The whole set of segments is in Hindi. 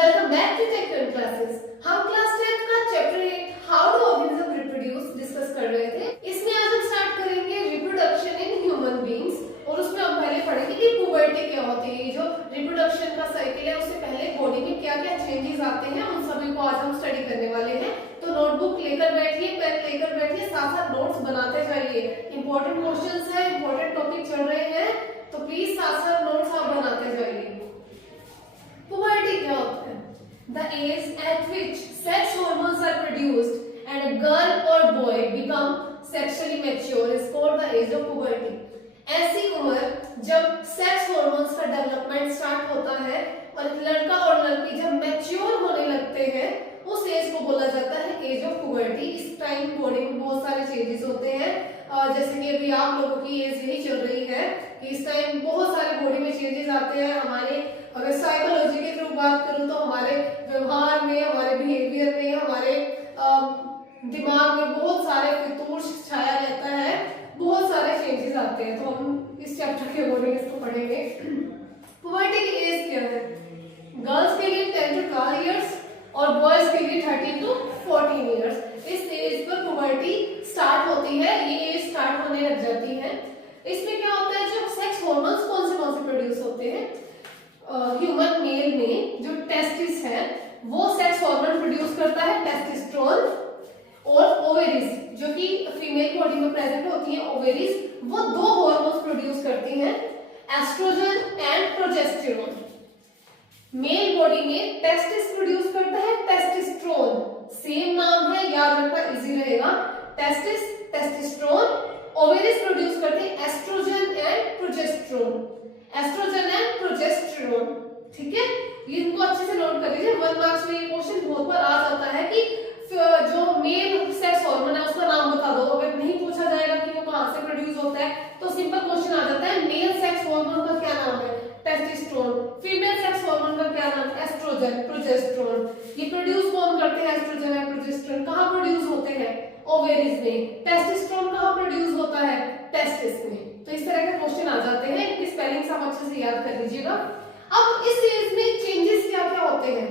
Welcome back to tech classes. हम क्लास 10 का chapter 8 how do organism reproduce discuss कर रहे थे। इसमें आज हम स्टार्ट करेंगे रिप्रोडक्शन इन ह्यूमन बीइंग्स और उसमें हम पहले पढ़ेंगे कि पुबर्टी क्या होती है। जो रिप्रोडक्शन का साइकिल है उससे पहले बॉडी में क्या-क्या चेंजेस आते हैं उन सभी को आज हम स्टडी करने वाले हैं। तो नोटबुक लेकर बैठिए, पेन लेकर बैठिए, साथ-साथ नोट्स बनाते जाइए। इंपॉर्टेंट क्वेश्चंस हैं, इंपॉर्टेंट टॉपिक चल रहे हैं, तो प्लीज साथ-साथ नोट्स आप बनाते जाइए। पुबर्टी क्या होता है? The age at which sex hormones are produced and a girl or boy become sexually mature is called the age of puberty. ऐसी उम्र जब सेक्स हार्मोन्स का डेवलपमेंट स्टार्ट होता है और एक लड़का और लड़की जब मैच्योर होने लगते हैं उस एज को बोला जाता है एज ऑफ पुबर्टी। इस टाइम बॉडी में बहुत सारे चेंजेस होते हैं, जैसे कि अभी आप लोगों की एज यही चल रही है कि इस टाइम बहुत सारे बॉडी में चेंजेस आते हैं। हमारे अगर साइकोलॉजी के थ्रू बात करूं तो हमारे व्यवहार में, हमारे बिहेवियर में, हमारे दिमाग में बहुत सारे फितूर छाया रहता है, बहुत सारे चेंजेस आते हैं। तो हम इस चैप्टर के अकॉर्डिंग इसको पढ़ेंगे। पुबर्टी की एज क्या है? गर्ल्स के लिए 10 to 12 इयर्स और बॉयज के लिए 13 to 14 इयर्स। इस एज पर पुबर्टी स्टार्ट होती है, ये एज स्टार्ट होने लग जाती है। इसमें क्या होता है, जो सेक्स हार्मोन्स कौन से प्रोड्यूस होते हैं? ह्यूमन मेल में जो टेस्टिस है वो सेक्स हार्मोन प्रोड्यूस करता है, टेस्टोस्टेरोन, और ओवेरीज जो कि फीमेल बॉडी में प्रेजेंट होती है, ओवेरीज वो दो हार्मोन्स प्रोड्यूस करती हैं, estrogen and progesterone. Male body में टेस्टिस प्रोड्यूस करता है टेस्टोस्टेरोन, सेम नाम है, याद रखना इजी रहेगा, टेस्टिस, टेस्टोस्टेरोन। ओवेरीज प्रोड्यूस करते हैं estrogen and progesterone, estrogen and progesterone. ठीक है, इनको अच्छे से नोट कर लीजिए। 1 मार्क्स में ये क्वेश्चन बहुत बार आ जाता है कि जो मेल सेक्स हार्मोन है उसका नाम बता दो। अगर नहीं पूछा जाएगा कि वो कहां से प्रोड्यूस होता है तो सिंपल क्वेश्चन आ जाता है, मेल सेक्स हार्मोन का क्या नाम है? टेस्टोस्टेरोन। फीमेल सेक्स हार्मोन का क्या नाम है? Oestrogen, progesterone. ये प्रोड्यूस कौन करते हैं? Estrogen and progesterone. कहां प्रोड्यूस होते हैं? ओवेरीज में। टेस्टोस्टेरोन कहां प्रोड्यूस होता है? टेस्टिस में। तो इस तरह के क्वेश्चन आ जाते हैं, इनकी स्पेलिंग्स आप अच्छे से याद कर लीजिएगा। अब इस एज में चेंजेस क्या-क्या होते हैं?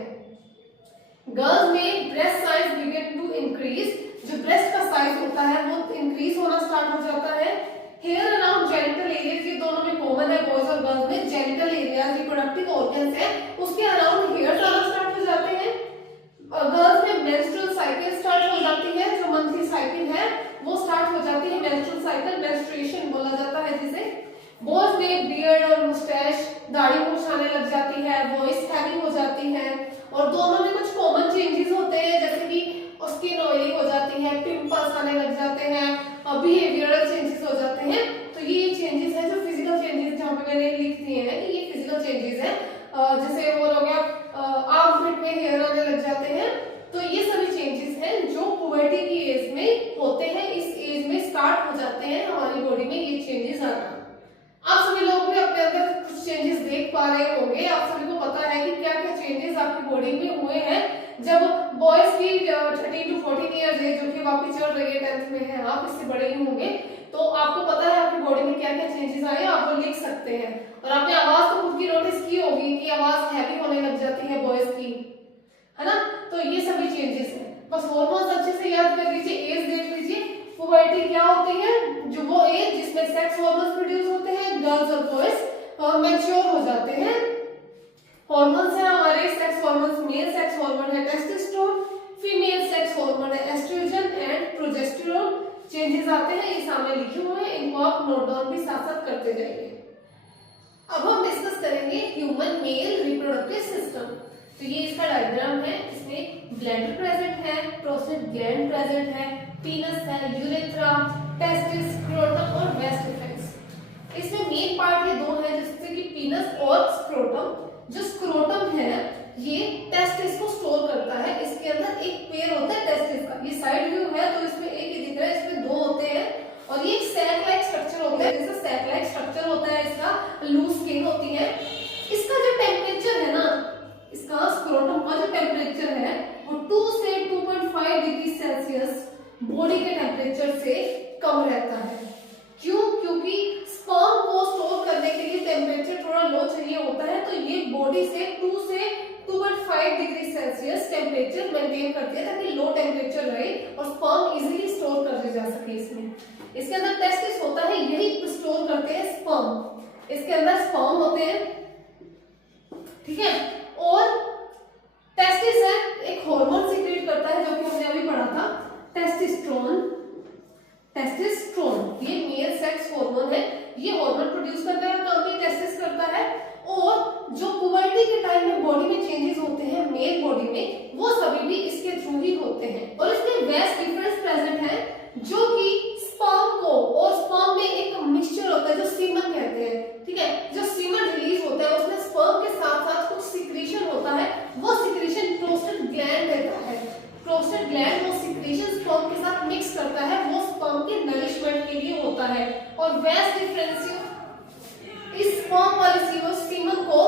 गर्ल्स में breast size begin to increase, जो ब्रेस्ट का साइज होता है वो इंक्रीज होना स्टार्ट हो जाता है। हेयर अराउंड जेनिटल एरियाज, ये दोनों में कॉमन है, बॉयज और गर्ल्स में। जेनिटल एरियाज रिप्रोडक्टिव ऑर्गन्स है, उसके अराउंड हेयर आना स्टार्ट हो जाते हैं। गर्ल्स में मेंस्ट्रुअल साइकिल स्टार्ट हो जाती है, जो मंथली साइकिल है वो स्टार्ट हो जाती है, मेंस्ट्रुअल साइकिल, मेंस्ट्रुएशन बोला जाता है जिसे। बॉयज में बियर्ड और मुस्टैच, दाढ़ी मूंछ आने लग जाती है, वॉइस हैवी हो जाती है, और दोनों में कुछ कॉमन चेंजेस होते हैं, जैसे कि स्किन ऑयली हो जाती है, पिंपल्स आने लग जाते हैं, बिहेवियरल चेंजेस हो जाते हैं। तो ये चेंजेस है जो फिजिकल चेंजेस, जहां पे मैंने लिख दिए हैं कि ये फिजिकल चेंजेस है। जैसे वो हो गया आर्म फिट में हेयर आने लग जाते हैं। तो ये सभी चेंजेस हैं जो पुबर्टी की एज में होते हैं, इस एज में स्टार्ट हो जाते हैं हमारी बॉडी में ये चेंजेस आना। आप सभी लोग भी अपने अंदर कुछ चेंजेस देख पा रहे होंगे, आप सभी को पता है कि क्या-क्या चेंजेस आपकी बॉडी में हुए हैं जब बॉयज की 13 to 14 इयर्स है, जो कि आपकी चल रही है, 10th में है, आप इससे बड़े ही होंगे, तो आपको पता है आपकी बॉडी में क्या-क्या चेंजेस आए, आप वो लिख सकते हैं। और आपने आवाज तो खुद की नोटिस की होगी कि आवाज हैवी होने लग जाती है बॉयज की, है ना? तो ये सभी चेंजेस हैं। बस हार्मोन्स अच्छे से याद कर लीजिए, एज देख लीजिए। पुबर्टी क्या होती है? जो वो एज जिसमें सेक्स हार्मोन्स प्रोड्यूस होते हैं, गर्ल्स और बॉयज मैच्योर हो जाते हैं। हार्मोन्स है हमारे sex hormones, male sex hormone है टेस्टोस्टेरोन, फीमेल सेक्स हार्मोन है एस्ट्रोजन एंड प्रोजेस्टेरोन। चेंजेस आते हैं, ये सामने लिखे हुए हैं, इनको आप नोट डाउन भी साथ-साथ करते जाइए। अब हम डिस्कस करेंगे ह्यूमन मेल रिप्रोडक्टिव सिस्टम। तो ये इसका डायग्राम है, इसमें ब्लैडर प्रेजेंट है, प्रोस्टेट ग्लैंड प्रेजेंट है, पीनस है, यूरेथ्रा, टेस्टिस, स्क्रोटम और वेस्ट इफेक्ट्स। इसमें मेन पार्ट ये दो है, जैसे कि पीनस और स्क्रोटम। जो स्क्रोटम है ये टेस्टिस को स्टोर करता है, इसके अंदर एक पेयर होता है टेस्टिस का। ये साइड व्यू है तो इसमें एक ही दिख रहा है, इसमें दो होते हैं, और ये एक सैक लाइक स्ट्रक्चर होता है, जैसे सैक लाइक स्ट्रक्चर होता है, इसका लूज स्किन होती है। इसका जो टेम्परेचर है ना, इसका स्क्रोटम का जो टेम्परेचर है वो 2 से 2.5 डिग्री सेल्सियस बॉडी के टेम्परेचर से कम रहता है। क्यों? क्योंकि स्पर्म को स्टोर करने के लिए टेम्परेचर थोड़ा लो चाहिए होता है, तो ये बॉडी से 2 से 2.5 5 डिग्री सेल्सियस टेम्परेचर मेंटेन करती है ताकि लो टेम्परेचर रहे और स्पर्म इजीली स्टोर कर जा सके इसमें। इसके अंदर टेस्टिस होता है, यही स्टोर करते हैं स्पर्म। इसके अंदर स्पर्म होते हैं, ठीक है। और टेस्टिस है एक हार्मोन सीक्रेट करता है जो कि हमने अभी पढ़ा था, टेस्टोस्टेरोन। टेस्टोस्टेरोन ये मेल सेक्स हार्मोन है, ये हार्मोन प्रोड्यूस करने का काम ये टेस्टिस करता है। और जो पुबर्टी के टाइम में बॉडी में चेंजेस होते हैं मेल बॉडी में, वो सभी भी इसके थ्रू ही होते हैं। और इसमें वेस्ट डिफरेंस प्रेजेंट है जो कि स्पर्म को और स्पर्म में एक मिक्सचर होता है जो सीमन कहते हैं, ठीक है। जो सीमन रिलीज होता है उसमें स्पर्म के साथ साथ कुछ सिक्रीशन होता है, वो सिक्रीशन प्रोस्टेट ग्लैंड देता है। प्रोस्टेट ग्लैंड वो सिक्रीशन स्पर्म के साथ मिक्स करता है, वो स्पर्म के नरिशमेंट के लिए होता है। और वेस्ट डिफरेंस इस स्पर्म वाले सीमन को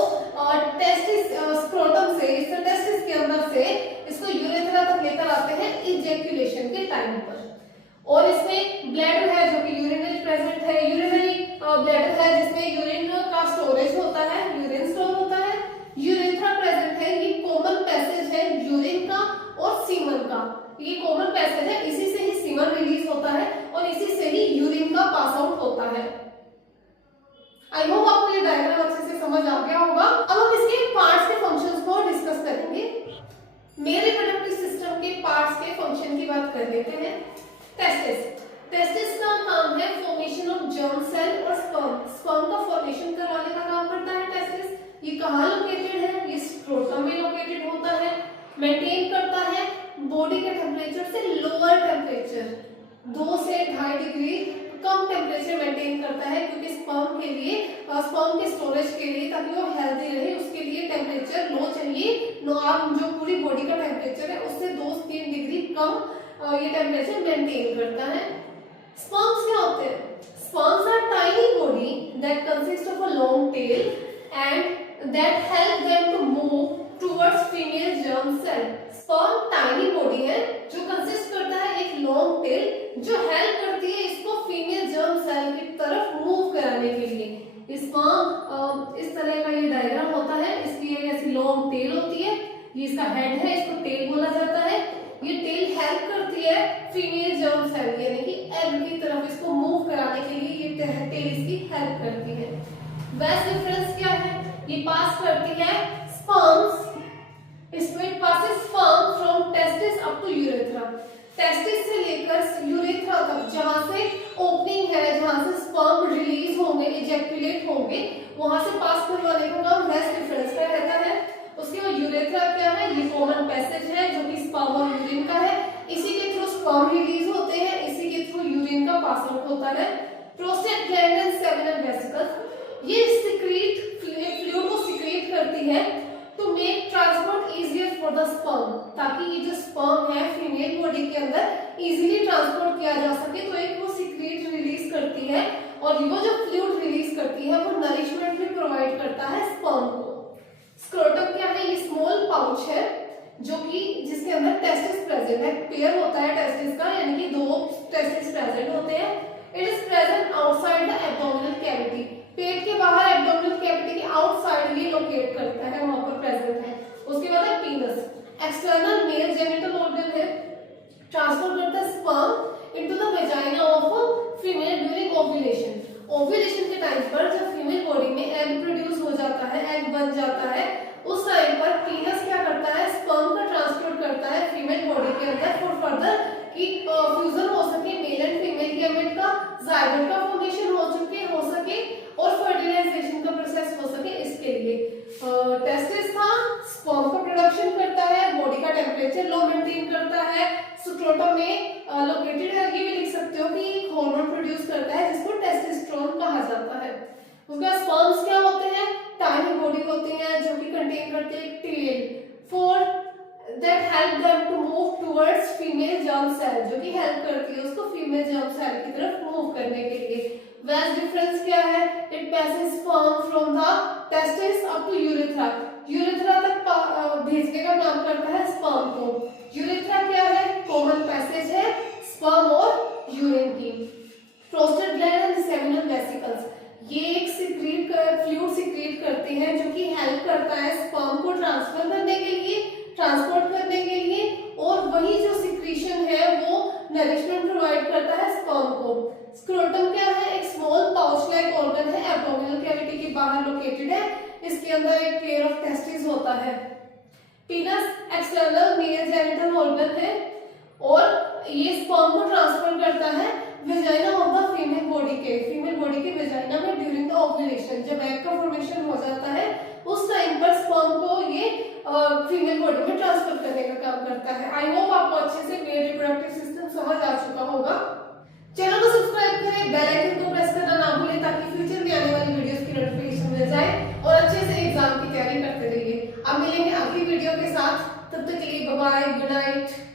टेस्टिस स्क्रोटम से, इस टेस्टिस के अंदर से इसको यूरेथ्रा तक लेकर आते हैं इजैक्यूलेशन के टाइम पर। और इसमें ब्लैडर है जो कि यूरिनरी प्रेजेंट है, यूरिनरी ब्लैडर है जिसमें यूरिन का स्टोरेज होता है, यूरिन स्टोर होता है। यूरेथ्रा प्रेजेंट है, ये कॉमन पैसेज है यूरिन का और सीमन का, ये कॉमन पैसेज है, इसी से ही सीमन रिलीज होता है और इसी से ही यूरिन का पास आउट होता है। आई होप आपको ये डायग्राम अच्छे से समझ आ गया होगा। अब हम इसके पार्ट्स के फंक्शंस को डिस्कस करेंगे। मेल रिप्रोडक्टिव सिस्टम के पार्ट्स के फंक्शन की बात कर लेते हैं। टेस्टिस, टेस्टिस का काम है फॉर्मेशन ऑफ जर्म सेल और स्पर्म, स्पर्म का फॉर्मेशन करवाने का काम करता है टेस्टिस। ये कहाँ लोकेटेड है, ये स्क्रोटम में लोकेटेड होता है। मेंटेन करता है बॉडी के टेम्परेचर से लोअर टेम्परेचर, 2 से 2.5 डिग्री कम टेम्परेचर मेंटेन करता है, क्योंकि स्पर्म के लिए, स्पर्म के स्टोरेज के लिए, ताकि वो हेल्दी रहे उसके लिए टेम्परेचर लो चाहिए। नॉर्म जो पूरी बॉडी का टेम्परेचर है उससे 2 से 3 डिग्री कम ये टेम्परेचर मेंटेन करता है। स्पर्म्स क्या होते हैं? Sperms are tiny body that consist of a long tail and that help them to move towards female germ cell. Sperm tiny body है जो कंसिस्ट करता है एक लॉन्ग टेल जो हेल्प करती है इसको फीमेल जर्म सेल की तरफ मूव कराने के लिए। स्पर्म इस तरह का ये डायग्राम होता है, इसकी एक ऐसी लॉन्ग टेल होती है, ये इसका हेड है, इसको टेल बोला जाता है। ये टेल हेल्प करती है फीमेल जर्म सेल यानी कि एग की तरफ इसको मूव कराने के लिए ये टेल इसकी हेल्प करती है। वेस्ट डिफरेंस क्या है? ये पास करती है स्पर्म्स, इसमें passes sperm from testis up to urethra. Testis से लेकर यूरेथ्रा तक जहां से ओपनिंग है, जहां से स्पर्म रिलीज होंगे, इजैक्यूलेट होंगे, वहां से पास करवाने का काम वेस्ट डिफरेंस का रहता है। उसके बाद यूरेथ्रा क्या है? ये कॉमन पैसेज है जो कि स्पर्म और यूरिन का है, इसी के थ्रू स्पर्म रिलीज होते हैं, इसी के थ्रू यूरिन का पास आउट होता है। Prostate gland and seminal vesicles ये सिक्रीट फ्लूइड को सिक्रीट करती है to make transport easier for the sperm, ताकि ये जो स्पर्म है फीमेल बॉडी के अंदर इजीली ट्रांसपोर्ट किया जा सके। तो एक वो सिक्रीट रिलीज करती है और वो जो फ्लूइड रिलीज करती है वो नरिशमेंट भी प्रोवाइड करता है स्पर्म को। स्क्रोटम क्या है? ये स्मॉल पाउच है जो कि जिसके अंदर टेस्टिस प्रेजेंट है, पेयर होता है टेस्टिस का, यानी कि 2 टेस्टिस प्रेजेंट होते हैं। It is present outside the abdominal cavity, पेट के बाहर एब्डोमिनल कैविटी के आउटसाइड ये लोकेट करता है, वहां पर प्रेजेंट है। उसके बाद है penis, external male genital organ है, ट्रांसफर करता है sperm into the vagina of female during ovulation. Ovulation के टाइम पर जब फीमेल बॉडी में एग प्रोड्यूस हो जाता है, एग बन जाता है, उस टाइम पर पीनस क्या करता है? स्पर्म का ट्रांसपोर्ट करता है फीमेल बॉडी के अंदर फॉर फर्दर कि फ्यूजन हो सके, मेल एंड फीमेल गैमेट का जाइगोट का फॉर्मेशन हो सके और फर्टिलाइजेशन का प्रोसेस हो सके, इसके लिए टेस्टिस था, स्पर्म का प्रोडक्शन करता है, बॉडी का टेम्परेचर लो मेंटेन करता है, स्क्रोटम में लोकेटेड है। ये भी लिख सकते हो कि एक हार्मोन प्रोड्यूस करता है जिसको टेस्टोस्टेरोन कहा जाता है। उसके बाद स्पर्म्स क्या होते हैं? टाइनी बॉडी होते हैं जो कि कंटेन करते हैं tail for that help them to move towards female germ cell, जो कि हेल्प करती है उसको फीमेल जर्म सेल की तरफ मूव करने के लिए। वेस्ट डिफरेंस क्या है? It passes sperm from the testis up to urethra, urethra तक भेजने का काम करता है स्पर्म को। यूरेथ्रा क्या है? कॉमन पैसेज है स्पर्म और यूरिन की। Prostate gland and seminal vesicles ये एक फ्लूइड सिक्रीट करते हैं जो कि हेल्प करता है स्पर्म को ट्रांसफर करने के लिए नरिशमेंट प्रोवाइड करता है स्पर्म को। स्क्रोटम क्या है? एक स्मॉल पाउच लाइक ऑर्गन है, एब्डोमिनल कैविटी के बाहर लोकेटेड है। इसके अंदर एक पेयर ऑफ टेस्टिस होता है। Penis external male genital organ है और ये स्पर्म को ट्रांसफर करता है vagina of the female body के वेजाइना में ड्यूरिंग द ओव्यूलेशन। जब एग का फॉर्मेशन हो जाता है उस टाइम पर स्पर्म को ये फीमेल बॉडी में ट्रांसफर करने का काम करता है। आई होप आपको अच्छे से मेल रिप्रोडक्टिव सिस्टम समझ आ चुका होगा। चैनल को सब्सक्राइब करें, बेल आइकन को प्रेस करना ना भूलें ताकि फ्यूचर में आने वाली वीडियोस की नोटिफिकेशन मिल जाए और अच्छे से एग्जाम की तैयारी करते रहिए। अब मिलेंगे अगली वीडियो के साथ, तब तक के लिए बाय बाय, गुड नाइट।